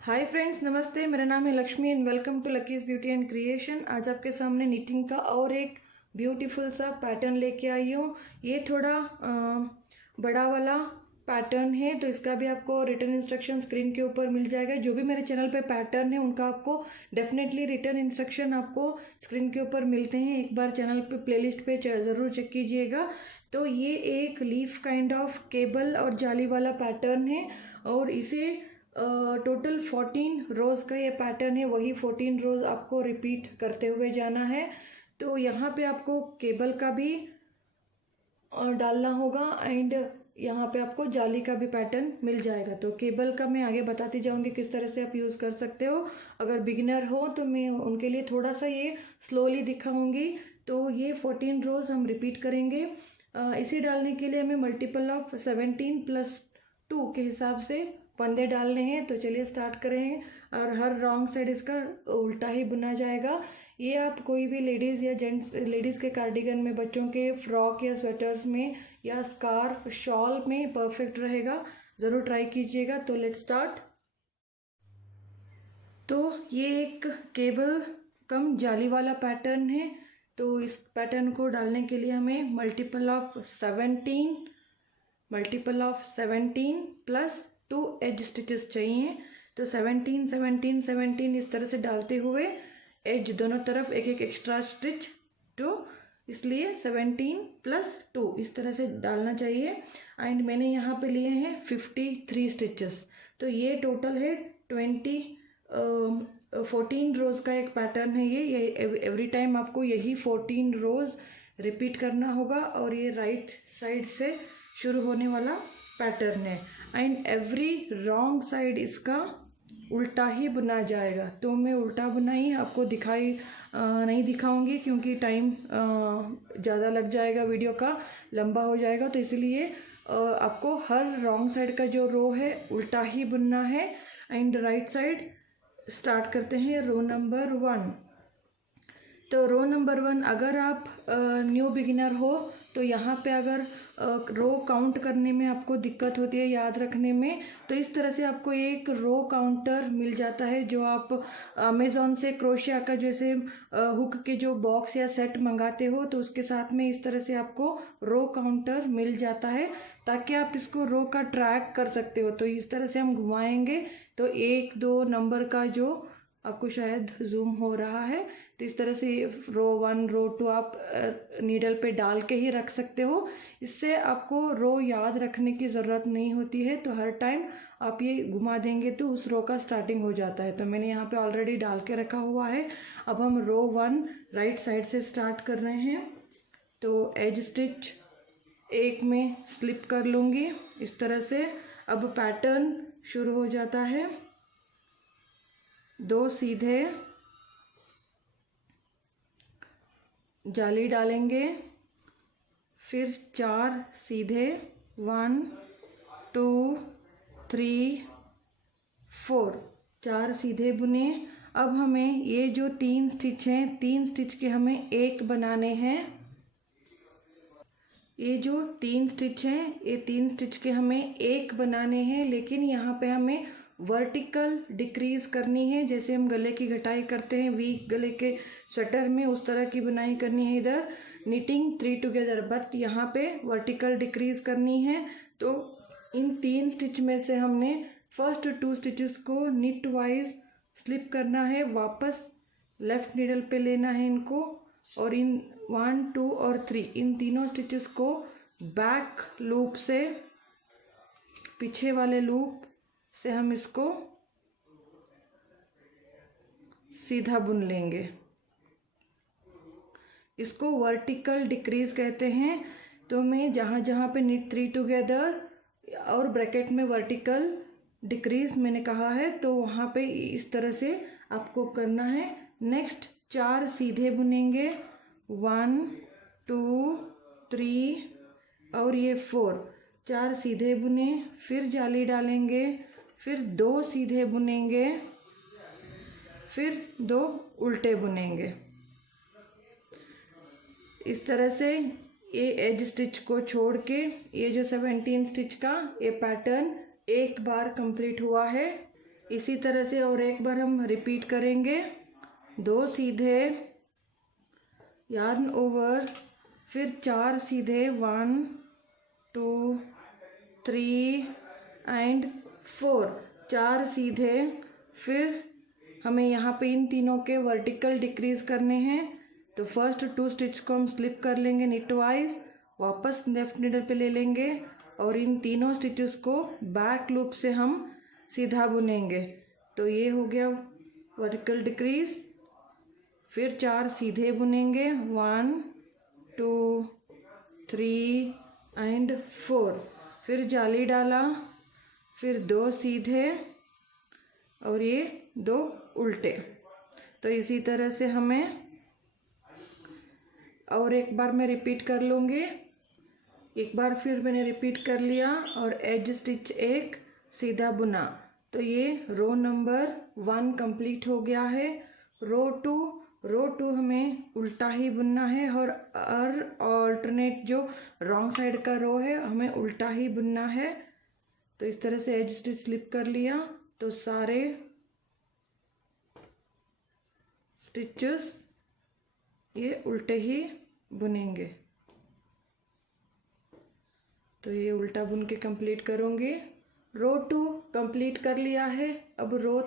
Hi friends, नमस्ते। मेरा नाम है Lakshmi and welcome to Lucky's beauty and creation. आज आपके सामने निटिंग का और एक ब्यूटीफुल सा पैटर्न लेके आई हूँ। ये थोड़ा बड़ा वाला पैटर्न है, तो इसका भी आपको रिटर्न इंस्ट्रक्शन स्क्रीन के ऊपर मिल जाएगा। जो भी मेरे चैनल पे पैटर्न है उनका आपको डेफिनेटली रिटर्न इंस्ट्रक्शन आपको स्क्रीन के ऊपर मिलते हैं। एक बार चैनल पे प्लेलिस्ट पे ज़रूर चेक कीजिएगा। तो ये एक लीफ काइंड ऑफ केबल और जाली वाला पैटर्न है और इसे टोटल 14 रोज़ का ये पैटर्न है। वही 14 रोज़ आपको रिपीट करते हुए जाना है। तो यहाँ पे आपको केबल का भी डालना होगा एंड यहाँ पे आपको जाली का भी पैटर्न मिल जाएगा। तो केबल का मैं आगे बताती जाऊँगी किस तरह से आप यूज़ कर सकते हो। अगर बिगिनर हो तो मैं उनके लिए थोड़ा सा ये स्लोली दिखाऊंगी। तो ये 14 रोज़ हम रिपीट करेंगे। इसे डालने के लिए हमें मल्टीपल ऑफ 17 + 2 के हिसाब से फंदे डालने हैं। तो चलिए स्टार्ट करें। और हर रॉन्ग साइड इसका उल्टा ही बुना जाएगा। ये आप कोई भी लेडीज़ या जेंट्स, लेडीज़ के कार्डिगन में, बच्चों के फ्रॉक या स्वेटर्स में या स्कार्फ शॉल में परफेक्ट रहेगा। ज़रूर ट्राई कीजिएगा। तो लेट्स स्टार्ट। तो ये एक केबल कम जाली वाला पैटर्न है। तो इस पैटर्न को डालने के लिए हमें मल्टीपल ऑफ 17 + 2 एज स्टिचेस चाहिए। तो 17 17 17 इस तरह से डालते हुए एज दोनों तरफ एक एक एक्स्ट्रा स्टिच, तो इसलिए 17 + 2 इस तरह से डालना चाहिए। एंड मैंने यहाँ पे लिए हैं 53 स्टिचेस। तो ये टोटल है 14 रोज़ का एक पैटर्न है। ये एवरी टाइम आपको यही 14 रोज़ रिपीट करना होगा। और ये राइट साइड से शुरू होने वाला पैटर्न है एंड एवरी रॉन्ग साइड इसका उल्टा ही बुना जाएगा। तो मैं उल्टा बुनाई आपको नहीं दिखाऊंगी क्योंकि टाइम ज़्यादा लग जाएगा, वीडियो का लंबा हो जाएगा। तो इसलिए आपको हर रॉन्ग साइड का जो रो है उल्टा ही बुनना है। एंड राइट साइड स्टार्ट करते हैं रो नंबर 1। तो रो नंबर 1, अगर आप न्यू बिगिनर हो तो यहाँ पे अगर रो काउंट करने में आपको दिक्कत होती है, याद रखने में, तो इस तरह से आपको एक रो काउंटर मिल जाता है जो आप अमेज़ॉन से क्रोशिया का जैसे हुक के जो बॉक्स या सेट मंगाते हो, तो उसके साथ में इस तरह से आपको रो काउंटर मिल जाता है ताकि आप इसको रो का ट्रैक कर सकते हो। तो इस तरह से हम घुमाएंगे तो 1 2 नंबर का जो आपको शायद जूम हो रहा है, तो इस तरह से रो 1 रो 2 आप नीडल पे डाल के ही रख सकते हो। इससे आपको रो याद रखने की ज़रूरत नहीं होती है। तो हर टाइम आप ये घुमा देंगे तो उस रो का स्टार्टिंग हो जाता है। तो मैंने यहाँ पे ऑलरेडी डाल के रखा हुआ है। अब हम रो 1 राइट साइड से स्टार्ट कर रहे हैं। तो एज स्टिच 1 में स्लिप कर लूँगी इस तरह से। अब पैटर्न शुरू हो जाता है। 2 सीधे जाली डालेंगे, फिर 4 सीधे, 1 2 3 4 4 सीधे बुने। अब हमें ये जो 3 स्टिच हैं, 3 स्टिच के हमें एक बनाने हैं। ये जो 3 स्टिच हैं, ये 3 स्टिच के हमें एक बनाने हैं, लेकिन यहाँ पे हमें वर्टिकल डिक्रीज करनी है। जैसे हम गले की घटाई करते हैं वी गले के स्वेटर में, उस तरह की बुनाई करनी है। इधर निटिंग 3 टुगेदर, बट यहाँ पे वर्टिकल डिक्रीज करनी है। तो इन 3 स्टिच में से हमने फर्स्ट 2 स्टिचेस को निट वाइज स्लिप करना है, वापस लेफ्ट नीडल पे लेना है इनको, और इन 1 2 और 3 इन तीनों स्टिचेस को बैक लूप से, पीछे वाले लूप से हम इसको सीधा बुन लेंगे। इसको वर्टिकल डिक्रीज कहते हैं। तो मैं जहाँ जहाँ पे निट 3 टुगेदर और ब्रैकेट में वर्टिकल डिक्रीज मैंने कहा है, तो वहाँ पे इस तरह से आपको करना है। नेक्स्ट 4 सीधे बुनेंगे, 1 2 3 और ये 4 सीधे बुने, फिर जाली डालेंगे, फिर 2 सीधे बुनेंगे, फिर 2 उल्टे बुनेंगे। इस तरह से ये एज स्टिच को छोड़ के ये जो 17 स्टिच का ये पैटर्न एक बार कंप्लीट हुआ है। इसी तरह से और एक बार हम रिपीट करेंगे। 2 सीधे यार्न ओवर, फिर 4 सीधे 1 2 3 एंड 4, 4 सीधे। फिर हमें यहाँ पे इन तीनों के वर्टिकल डिक्रीज करने हैं, तो फर्स्ट 2 स्टिच को हम स्लिप कर लेंगे निट वाइज, वापस लेफ्ट नीडल पे ले लेंगे और इन तीनों स्टिचेस को बैक लूप से हम सीधा बुनेंगे। तो ये हो गया वर्टिकल डिक्रीज। फिर 4 सीधे बुनेंगे 1 2 3 एंड 4, फिर जाली डाला, फिर 2 सीधे और ये 2 उल्टे। तो इसी तरह से हमें और एक बार मैं रिपीट कर लूँगी। एक बार फिर मैंने रिपीट कर लिया और एज स्टिच एक सीधा बुना, तो ये रो नंबर 1 कंप्लीट हो गया है। रो टू हमें उल्टा ही बुनना है और ऑल्टरनेट जो रॉन्ग साइड का रो है हमें उल्टा ही बुनना है। तो इस तरह से एज स्टिच स्लिप कर लिया, तो सारे स्टिचेस ये उल्टे ही बुनेंगे। तो ये उल्टा बुन के कंप्लीट करूँगी। रो 2 कंप्लीट कर लिया है। अब रो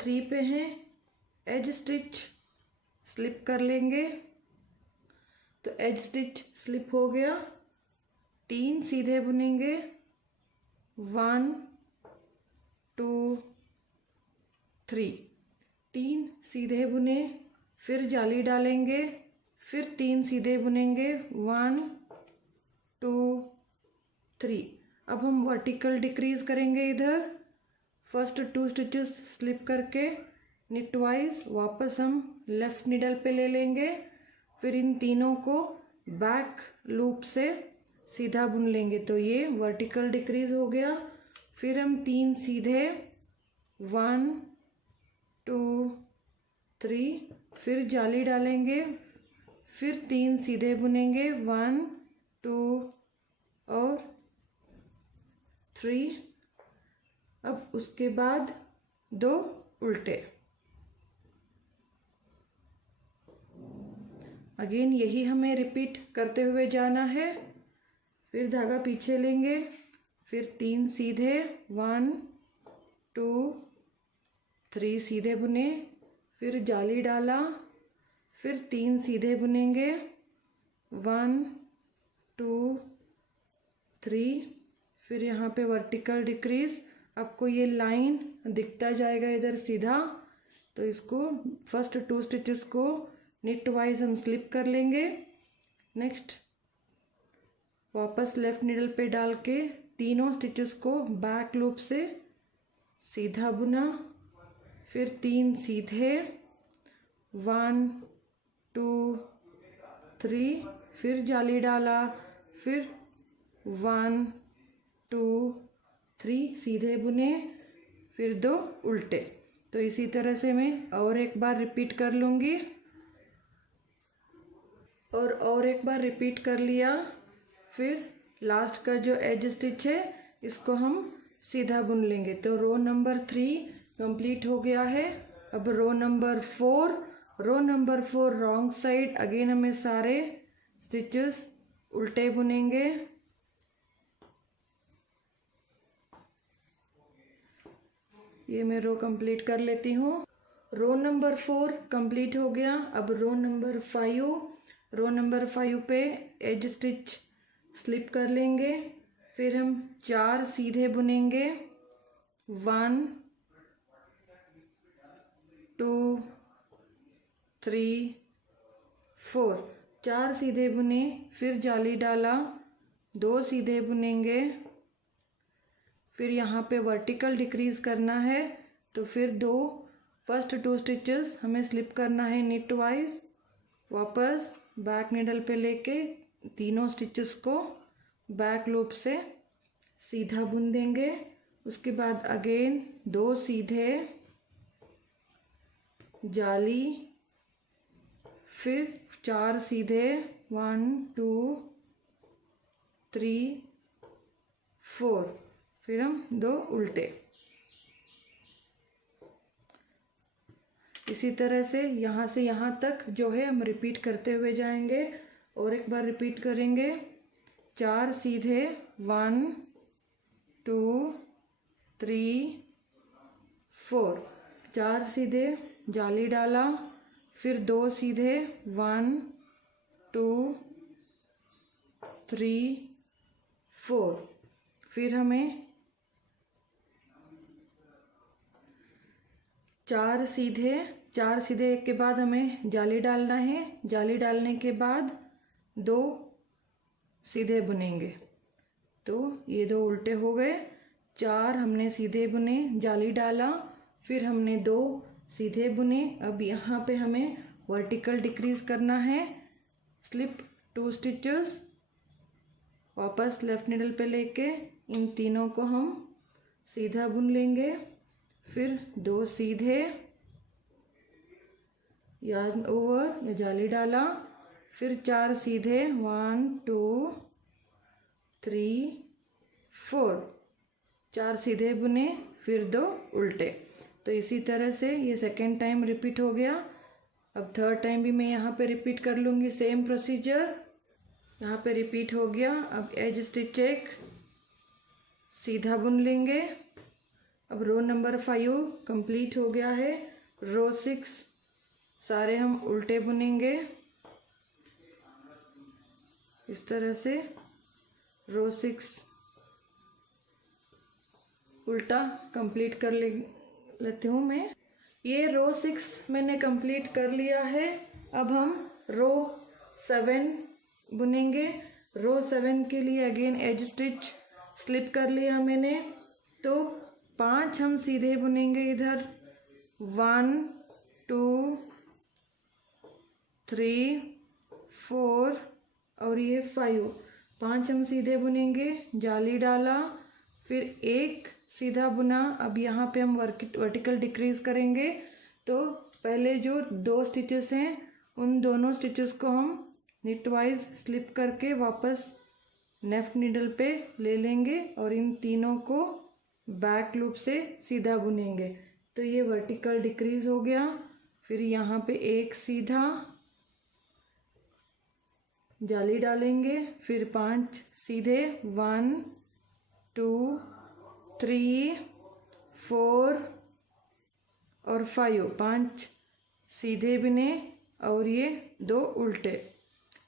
3 पे हैं, एज स्टिच स्लिप कर लेंगे। तो एज स्टिच स्लिप हो गया, 3 सीधे बुनेंगे 1 2 3, 3 सीधे बुने, फिर जाली डालेंगे, फिर 3 सीधे बुनेंगे 1 2 3। अब हम वर्टिकल डिक्रीज करेंगे। इधर फर्स्ट 2 स्टिचेस स्लिप करके निट वाइज वापस हम लेफ्ट नीडल पे ले लेंगे, फिर इन तीनों को बैक लूप से सीधा बुन लेंगे। तो ये वर्टिकल डिक्रीज हो गया। फिर हम 3 सीधे 1 2 3, फिर जाली डालेंगे, फिर 3 सीधे बुनेंगे 1 2 और 3। अब उसके बाद 2 उल्टे। अगेन यही हमें रिपीट करते हुए जाना है। फिर धागा पीछे लेंगे, फिर 3 सीधे 1 2 3 सीधे बुने, फिर जाली डाला, फिर 3 सीधे बुनेंगे 1 2 3, फिर यहाँ पे वर्टिकल डिक्रीज। आपको ये लाइन दिखता जाएगा इधर सीधा, तो इसको फर्स्ट 2 स्टिचेस को निट वाइज हम स्लिप कर लेंगे। नेक्स्ट वापस लेफ्ट नीडल पे डाल के तीनों स्टिचेस को बैक लूप से सीधा बुना, फिर 3 सीधे 1 2 3, फिर जाली डाला, फिर 1 2 3 सीधे बुने, फिर 2 उल्टे। तो इसी तरह से मैं और एक बार रिपीट कर लूँगी और एक बार रिपीट कर लिया। फिर लास्ट का जो एज स्टिच है इसको हम सीधा बुन लेंगे। तो रो नंबर 3 कंप्लीट हो गया है। अब row number 4 wrong side again हमें सारे स्टिचेस उल्टे बुनेंगे। ये मैं रो कंप्लीट कर लेती हूँ। रो नंबर 4 कंप्लीट हो गया। अब रो नंबर 5 पे एज स्टिच स्लिप कर लेंगे, फिर हम 4 सीधे बुनेंगे 1 2 3 4, 4 सीधे बुने, फिर जाली डाला, 2 सीधे बुनेंगे, फिर यहाँ पे वर्टिकल डिक्रीज करना है। तो फिर फर्स्ट 2 स्टिचेस हमें स्लिप करना है निट वाइज, वापस बैक नीडल पे लेके तीनों स्टिचेस को बैक लूप से सीधा बुन देंगे। उसके बाद अगेन 2 सीधे जाली, फिर 4 सीधे 1 2 3 4, फिर हम 2 उल्टे। इसी तरह से यहाँ तक जो है हम रिपीट करते हुए जाएंगे। और एक बार रिपीट करेंगे। 4 सीधे, 1 2 3 4, 4 सीधे जाली डाला, फिर 2 सीधे, 1 2 3 4, फिर हमें 4 सीधे के बाद हमें जाली डालना है। जाली डालने के बाद 2 सीधे बुनेंगे। तो ये 2 उल्टे हो गए। 4 हमने सीधे बुने, जाली डाला, फिर हमने 2 सीधे बुने। अब यहाँ पे हमें वर्टिकल डिक्रीज करना है। स्लिप 2 स्टिचेस, वापस लेफ्ट निडल पे लेके इन तीनों को हम सीधा बुन लेंगे। फिर 2 सीधे, यार्न ओवर, जाली डाला, फिर 4 सीधे, 1 2 3 4, 4 सीधे बुने, फिर 2 उल्टे। तो इसी तरह से ये सेकेंड टाइम रिपीट हो गया। अब थर्ड टाइम भी मैं यहाँ पे रिपीट कर लूँगी, सेम प्रोसीजर। यहाँ पे रिपीट हो गया। अब एज स्टिच एक सीधा बुन लेंगे। अब रो नंबर 5 कंप्लीट हो गया है। रो 6 सारे हम उल्टे बुनेंगे। इस तरह से रो 6 उल्टा कंप्लीट कर लेती हूँ मैं। ये रो 6 मैंने कंप्लीट कर लिया है। अब हम रो 7 बुनेंगे। रो 7 के लिए अगेन एज स्टिच स्लिप कर लिया मैंने। तो 5 हम सीधे बुनेंगे इधर, 1 2 3 4 और ये 5 हम सीधे बुनेंगे। जाली डाला, फिर 1 सीधा बुना। अब यहाँ पे हम वर्टिकल डिक्रीज करेंगे। तो पहले जो 2 स्टिचेस हैं उन दोनों स्टिचेस को हम निट वाइज स्लिप करके वापस लेफ्ट नीडल पे ले लेंगे और इन तीनों को बैक लूप से सीधा बुनेंगे। तो ये वर्टिकल डिक्रीज हो गया। फिर यहाँ पे 1 सीधा, जाली डालेंगे, फिर 5 सीधे, 1 2 3 4 और 5 सीधे बुने और ये 2 उल्टे।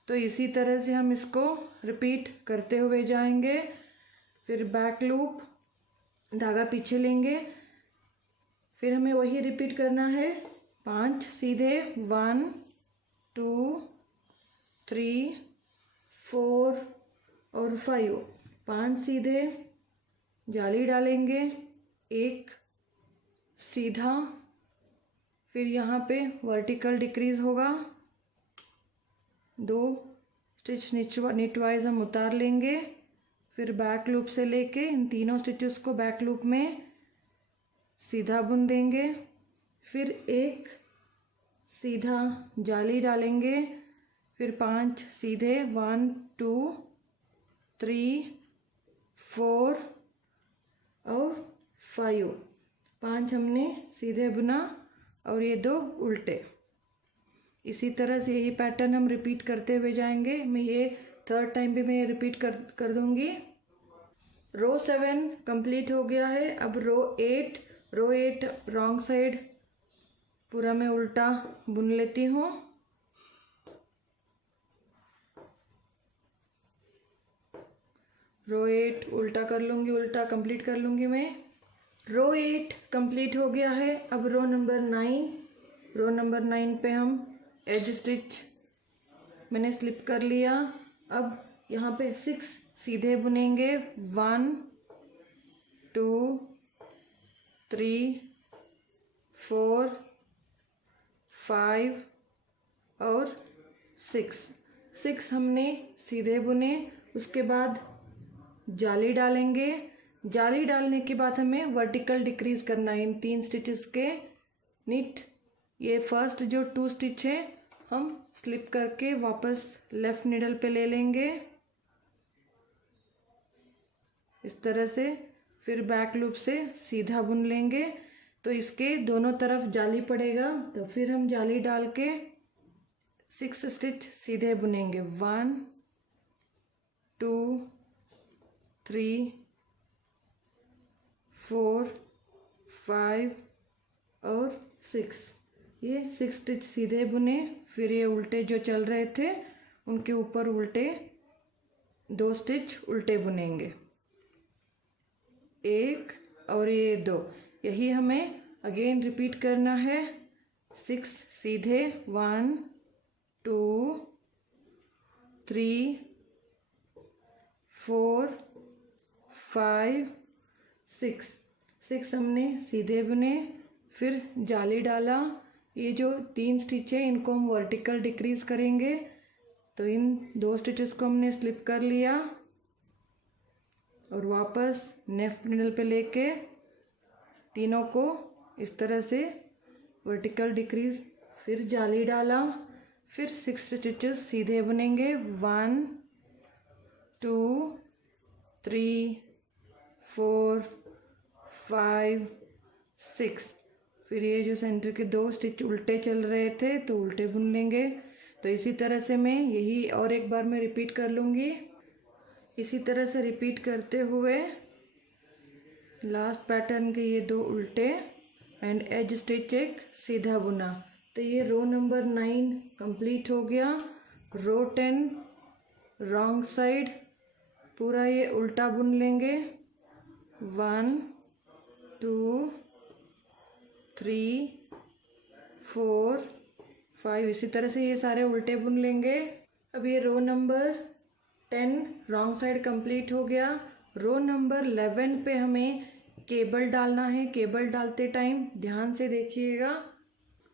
तो इसी तरह से हम इसको रिपीट करते हुए जाएंगे। फिर बैक लूप, धागा पीछे लेंगे, फिर हमें वही रिपीट करना है। 5 सीधे, 1 2 3 4 और 5 सीधे, जाली डालेंगे, 1 सीधा, फिर यहाँ पे वर्टिकल डिक्रीज होगा, 2 स्टिच निट वाइज हम उतार लेंगे। फिर बैक लूप से लेके इन तीनों स्टिचेस को बैक लूप में सीधा बुन देंगे। फिर 1 सीधा, जाली डालेंगे, फिर 5 सीधे, 1 2 3 4 और 5 हमने सीधे बुना और ये 2 उल्टे। इसी तरह से यही पैटर्न हम रिपीट करते हुए जाएंगे। मैं ये थर्ड टाइम भी मैं रिपीट कर दूंगी। रो 7 कंप्लीट हो गया है। अब रो 8 रॉन्ग साइड पूरा मैं उल्टा बुन लेती हूँ। रो 8 उल्टा कर लूँगी, उल्टा कंप्लीट कर लूँगी मैं। रो 8 कंप्लीट हो गया है। अब रो नंबर 9 पे हम एज स्टिच मैंने स्लिप कर लिया। अब यहाँ पे 6 सीधे बुनेंगे, 1 2 3 4 5 और 6 हमने सीधे बुने। उसके बाद जाली डालेंगे। जाली डालने के बाद हमें वर्टिकल डिक्रीज करना है इन 3 स्टिचेस के नीट। ये फर्स्ट जो 2 स्टिच है हम स्लिप करके वापस लेफ्ट निडल पे ले लेंगे इस तरह से। फिर बैक लूप से सीधा बुन लेंगे। तो इसके दोनों तरफ जाली पड़ेगा, तो फिर हम जाली डाल के 6 स्टिच सीधे बुनेंगे। 1 2 3 4 5 और 6। ये 6 स्टिच सीधे बुने। फिर ये उल्टे जो चल रहे थे उनके ऊपर उल्टे 2 स्टिच उल्टे बुनेंगे, 1 और ये 2। यही हमें अगेन रिपीट करना है। 6 सीधे, 1 2 3 4 5 6। 6 हमने सीधे बुने, फिर जाली डाला। ये जो 3 स्टिच है इनको हम वर्टिकल डिक्रीज करेंगे। तो इन 2 स्टिचेस को हमने स्लिप कर लिया और वापस नेफ्ट निडल पे लेके तीनों को इस तरह से वर्टिकल डिक्रीज, फिर जाली डाला, फिर 6 स्टिचेस सीधे बुनेंगे। 1 2 3 4 5 6। फिर ये जो सेंटर के 2 स्टिच उल्टे चल रहे थे तो उल्टे बुन लेंगे। तो इसी तरह से मैं यही और एक बार मैं रिपीट कर लूँगी। इसी तरह से रिपीट करते हुए लास्ट पैटर्न के ये 2 उल्टे एंड एज स्टिच एक सीधा बुना। तो ये रो नंबर 9 कंप्लीट हो गया। रो 10 रॉन्ग साइड पूरा ये उल्टा बुन लेंगे। 1 2 3 4 5। इसी तरह से ये सारे उल्टे बुन लेंगे। अब ये row number 10 wrong side complete हो गया। रो नंबर 11 पे हमें केबल डालना है। केबल डालते टाइम ध्यान से देखिएगा।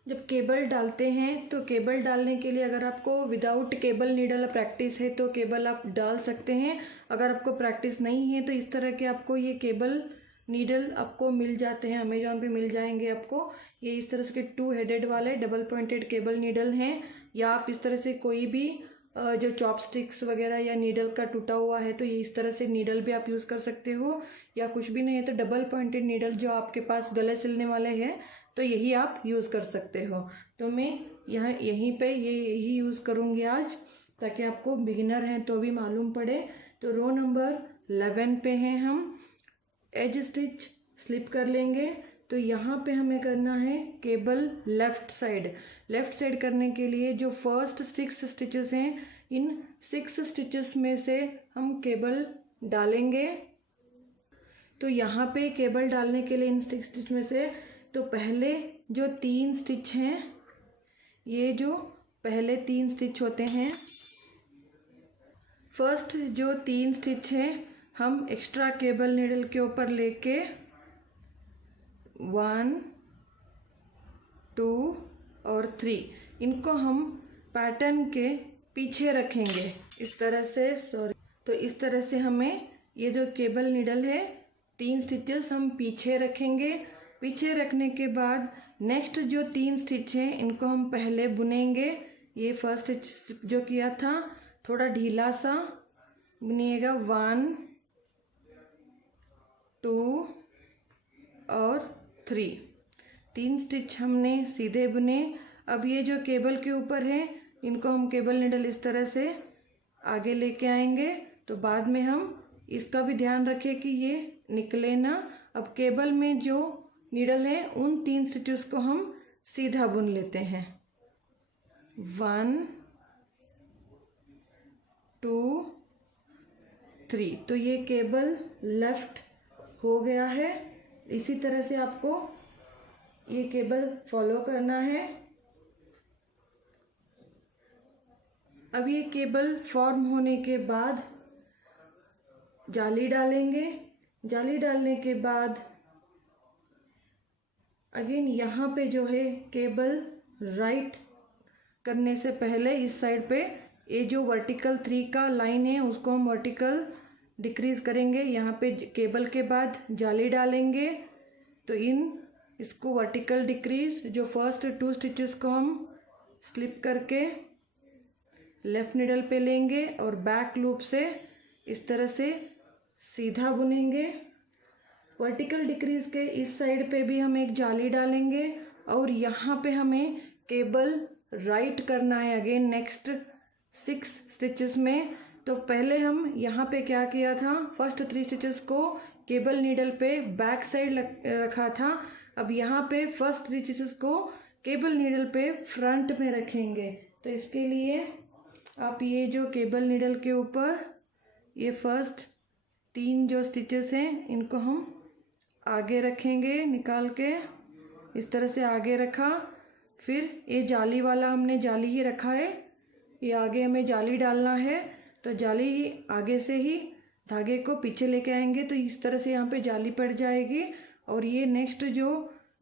जब केबल डालते हैं तो केबल डालने के लिए अगर आपको विदाउट केबल नीडल प्रैक्टिस है तो केबल आप डाल सकते हैं। अगर आपको प्रैक्टिस नहीं है तो इस तरह के आपको ये केबल नीडल आपको मिल जाते हैं, अमेजोन पे मिल जाएंगे आपको। ये इस तरह के 2 हेडेड वाले डबल पॉइंटेड केबल नीडल हैं। या आप इस तरह से कोई भी जो चॉपस्टिक्स वगैरह या नीडल का टूटा हुआ है तो ये इस तरह से नीडल भी आप यूज़ कर सकते हो। या कुछ भी नहीं है तो डबल पॉइंटेड नीडल जो आपके पास गले सिलने वाले हैं तो यही आप यूज़ कर सकते हो। तो मैं यहीं पे यही यूज़ करूँगी आज, ताकि आपको बिगिनर हैं तो भी मालूम पड़े। तो रो नंबर 11 पे हैं हम। एज स्टिच स्लिप कर लेंगे। तो यहाँ पे हमें करना है cable left side. Left side करने के लिए जो फर्स्ट 6 स्टिचेस हैं इन 6 स्टिचेस में से हम केबल डालेंगे। तो यहाँ पे केबल डालने के लिए इन 6 स्टिच में से तो पहले जो 3 स्टिच हैं, ये जो पहले 3 स्टिच होते हैं, फर्स्ट जो 3 स्टिच हैं हम एक्स्ट्रा केबल नीडल के ऊपर लेके 1 2 और 3 इनको हम पैटर्न के पीछे रखेंगे इस तरह से। तो इस तरह से हमें ये जो केबल नीडल है 3 स्टिचेस हम पीछे रखेंगे। पीछे रखने के बाद नेक्स्ट जो 3 स्टिच हैं इनको हम पहले बुनेंगे। ये फर्स्ट स्टिच जो किया था थोड़ा ढीला सा बुनिएगा। 1 2 और 3 स्टिच हमने सीधे बुने। अब ये जो केबल के ऊपर है इनको हम केबल नीडल इस तरह से आगे लेके आएंगे। तो बाद में हम इसका भी ध्यान रखें कि ये निकले ना। अब केबल में जो नीडल है उन 3 स्टिचेस को हम सीधा बुन लेते हैं। 1 2 3। तो ये केबल लेफ्ट हो गया है। इसी तरह से आपको ये केबल फॉलो करना है। अब ये केबल फॉर्म होने के बाद जाली डालेंगे। जाली डालने के बाद अगेन यहाँ पे जो है केबल राइट करने से पहले इस साइड पे ये जो वर्टिकल 3 का लाइन है उसको हम वर्टिकल डिक्रीज करेंगे। यहाँ पे केबल के बाद जाली डालेंगे। तो इसको वर्टिकल डिक्रीज जो फर्स्ट 2 स्टिचेस को हम स्लिप करके लेफ्ट निडल पे लेंगे और बैक लूप से इस तरह से सीधा बुनेंगे। वर्टिकल डिक्रीज के इस साइड पे भी हम एक जाली डालेंगे और यहाँ पे हमें केबल राइट करना है अगेन नेक्स्ट 6 स्टिचेस में। तो पहले हम यहाँ पे क्या किया था, फर्स्ट 3 स्टिचेस को केबल नीडल पे बैक साइड रखा था। अब यहाँ पे फर्स्ट 3 स्टिचेस को केबल नीडल पे फ्रंट में रखेंगे। तो इसके लिए आप ये जो केबल नीडल के ऊपर ये फर्स्ट 3 जो स्टिचेस हैं इनको हम आगे रखेंगे निकाल के, इस तरह से आगे रखा। फिर ये जाली वाला हमने जाली ही रखा है, ये आगे हमें जाली डालना है। तो जाली आगे से ही धागे को पीछे लेके आएंगे तो इस तरह से यहाँ पे जाली पड़ जाएगी। और ये नेक्स्ट जो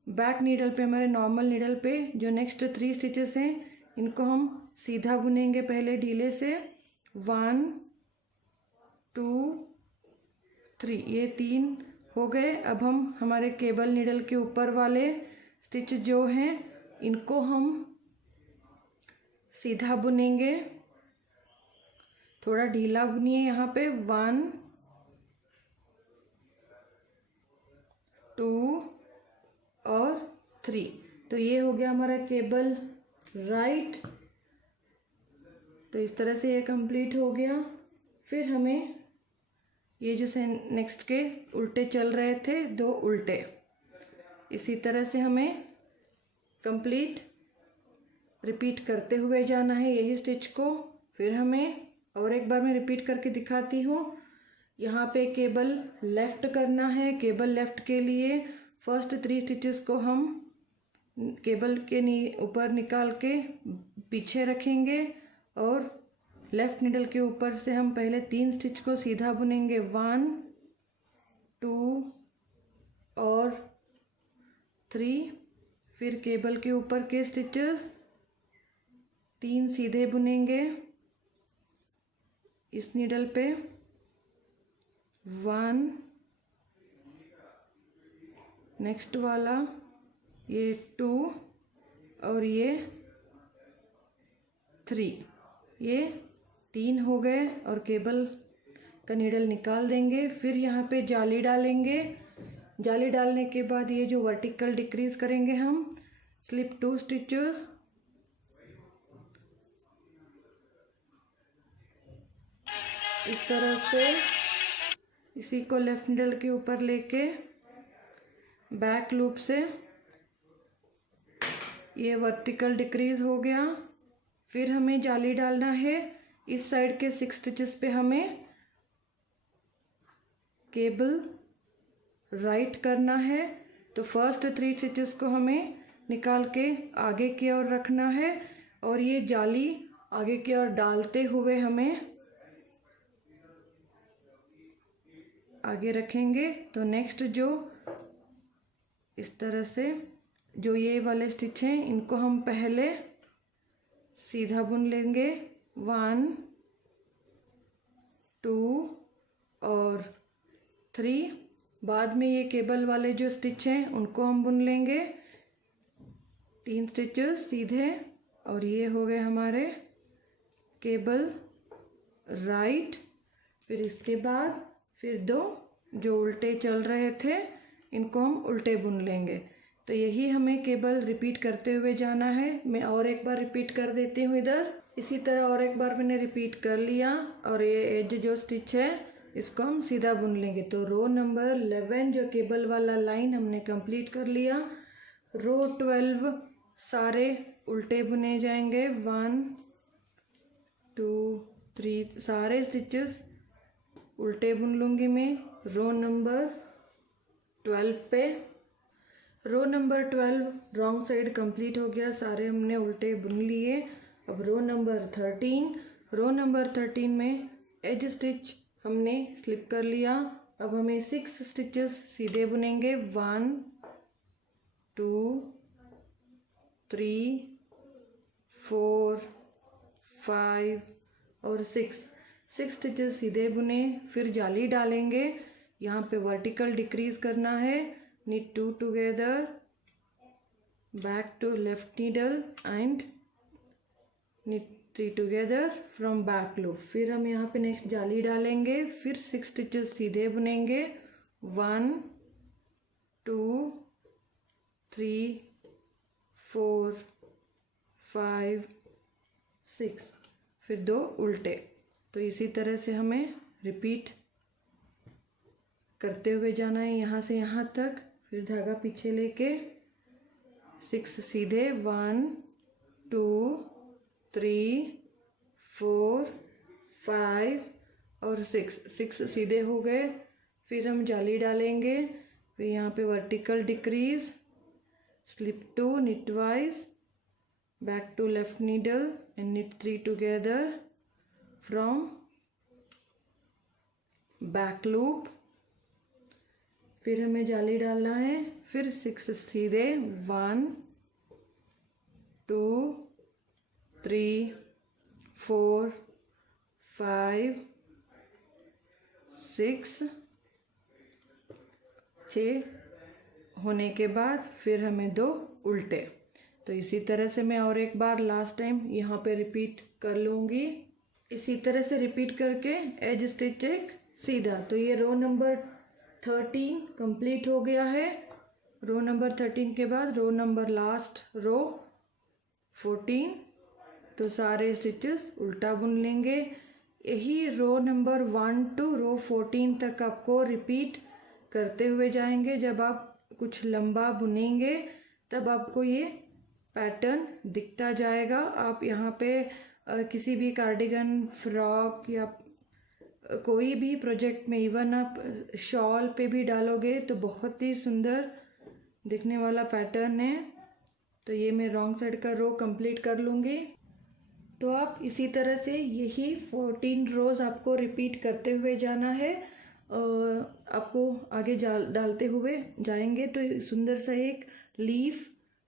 बैक नीडल पे हमारे नॉर्मल नीडल पे जो नेक्स्ट 3 स्टिचेस हैं इनको हम सीधा बुनेंगे पहले ढीले से। 1 2 3, ये 3 हो गए। अब हम हमारे केबल नीडल के ऊपर वाले स्टिच जो हैं इनको हम सीधा बुनेंगे, थोड़ा ढीला बुनिए यहाँ पे। 1 2 और 3। तो ये हो गया हमारा केबल राइट। तो इस तरह से ये कंप्लीट हो गया। फिर हमें ये जो नेक्स्ट के उल्टे चल रहे थे 2 उल्टे, इसी तरह से हमें कंप्लीट रिपीट करते हुए जाना है यही स्टिच को। फिर हमें और एक बार मैं रिपीट करके दिखाती हूँ। यहाँ पे केबल लेफ्ट करना है। केबल लेफ्ट के लिए फर्स्ट 3 स्टिचेस को हम केबल के ऊपर निकाल के पीछे रखेंगे और लेफ्ट नीडल के ऊपर से हम पहले 3 स्टिच को सीधा बुनेंगे। 1 2 और 3। फिर केबल के ऊपर के स्टिचेस 3 सीधे बुनेंगे इस नीडल पे। 1, नेक्स्ट वाला ये 2 और ये 3, ये 3 हो गए और केबल का नीडल निकाल देंगे। फिर यहाँ पे जाली डालेंगे। जाली डालने के बाद ये जो वर्टिकल डिक्रीज करेंगे हम स्लिप 2 स्टिचेस। इस तरह से इसी को लेफ्ट नीडल के ऊपर लेके बैक लूप से ये वर्टिकल डिक्रीज हो गया। फिर हमें जाली डालना है। इस साइड के 6 स्टिचेस पे हमें केबल राइट करना है। तो फर्स्ट 3 स्टिचेस को हमें निकाल के आगे की ओर रखना है और ये जाली आगे की ओर डालते हुए हमें आगे रखेंगे। तो नेक्स्ट जो इस तरह से जो ये वाले स्टिच हैं इनको हम पहले सीधा बुन लेंगे। 1 2 और 3। बाद में ये केबल वाले जो स्टिच हैं उनको हम बुन लेंगे 3 स्टिचेस सीधे। और ये हो गए हमारे केबल राइट। फिर इसके बाद फिर 2 जो उल्टे चल रहे थे इनको हम उल्टे बुन लेंगे। तो यही हमें केबल रिपीट करते हुए जाना है। मैं और एक बार रिपीट कर देती हूँ इधर। इसी तरह और एक बार मैंने रिपीट कर लिया और ये एज जो स्टिच है इसको हम सीधा बुन लेंगे। तो रो नंबर 11 जो केबल वाला लाइन हमने कंप्लीट कर लिया। रो 12 सारे उल्टे बुने जाएंगे। 1 2 3 सारे स्टिचेस उल्टे बुन लूँगी मैं रो नंबर 12 पे। Row number 12 wrong side complete हो गया, सारे हमने उल्टे बुन लिए। अब रो नंबर 13, रो नंबर 13 में एज स्टिच हमने स्लिप कर लिया। अब हमें 6 स्टिचेस सीधे बुनेंगे। 1 2 3 4 5 और 6 स्टिचेस सीधे बुने। फिर जाली डालेंगे, यहाँ पे वर्टिकल डिक्रीज करना है। knit 2 together, back to left needle and knit 3 together from back loop। फिर हम यहाँ पे नेक्स्ट जाली डालेंगे। फिर 6 स्टिचेस सीधे बुनेंगे। 1 3 4 5 6, फिर 2 उल्टे। तो इसी तरह से हमें रिपीट करते हुए जाना है यहाँ से यहाँ तक। फिर धागा पीछे लेके 6 सीधे, 1 2 3 4 5 और 6 सीधे हो गए। फिर हम जाली डालेंगे। फिर यहाँ पे vertical decrease, slip 2, knit twice, back to left needle and knit 3 together from back loop। फिर हमें जाली डालना है। फिर 6 सीधे, 1 2 3 4 5 6 होने के बाद फिर हमें 2 उल्टे। तो इसी तरह से मैं और एक बार लास्ट टाइम यहाँ पे रिपीट कर लूँगी। इसी तरह से रिपीट करके एज स्टिच एक सीधा। तो ये रो नंबर 13 कंप्लीट हो गया है। रो नंबर 13 के बाद रो नंबर लास्ट रो 14। तो सारे स्टिचेस उल्टा बुन लेंगे। यही रो नंबर 1 to रो 14 तक आपको रिपीट करते हुए जाएंगे। जब आप कुछ लंबा बुनेंगे तब आपको ये पैटर्न दिखता जाएगा। आप यहाँ पे किसी भी कार्डिगन, फ्रॉक या कोई भी प्रोजेक्ट में, इवन आप शॉल पे भी डालोगे तो बहुत ही सुंदर दिखने वाला पैटर्न है। तो ये मैं रॉन्ग साइड का रो कंप्लीट कर लूँगी। तो आप इसी तरह से यही 14 रोज़ आपको रिपीट करते हुए जाना है। आपको आगे डालते हुए जाएंगे तो सुंदर सा एक लीफ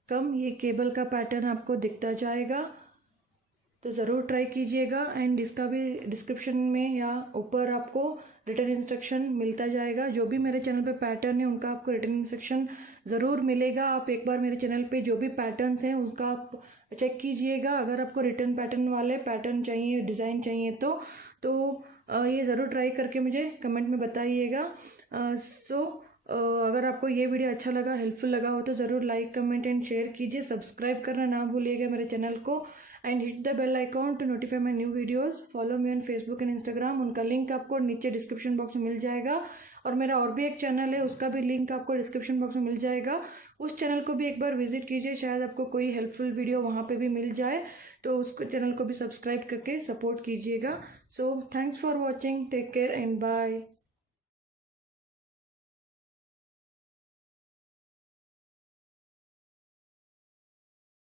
कम ये केबल का पैटर्न आपको दिखता जाएगा। तो ज़रूर ट्राई कीजिएगा। एंड इसका भी डिस्क्रिप्शन में या ऊपर आपको रिटर्न इंस्ट्रक्शन मिलता जाएगा। जो भी मेरे चैनल पे पैटर्न है उनका आपको रिटर्न इंस्ट्रक्शन ज़रूर मिलेगा। आप एक बार मेरे चैनल पे जो भी पैटर्न्स हैं उनका आप चेक कीजिएगा। अगर आपको रिटर्न पैटर्न वाले पैटर्न चाहिए, डिज़ाइन चाहिए तो ये ज़रूर ट्राई करके मुझे कमेंट में बताइएगा। अगर आपको ये वीडियो अच्छा लगा, हेल्पफुल लगा हो तो ज़रूर लाइक, कमेंट एंड शेयर कीजिए। सब्सक्राइब करना ना भूलिएगा मेरे चैनल को and hit the bell icon to notify my new videos. Follow me on Facebook and Instagram. उनका लिंक आपको नीचे डिस्क्रिप्शन बॉक्स में मिल जाएगा। और मेरा और भी एक चैनल है, उसका भी लिंक आपको डिस्क्रिप्शन बॉक्स में मिल जाएगा। उस चैनल को भी एक बार विजिट कीजिए, शायद आपको कोई हेल्पफुल वीडियो वहाँ पे भी मिल जाए। तो उसको चैनल को भी सब्सक्राइब करके सपोर्ट कीजिएगा। So thanks for watching, take care and bye.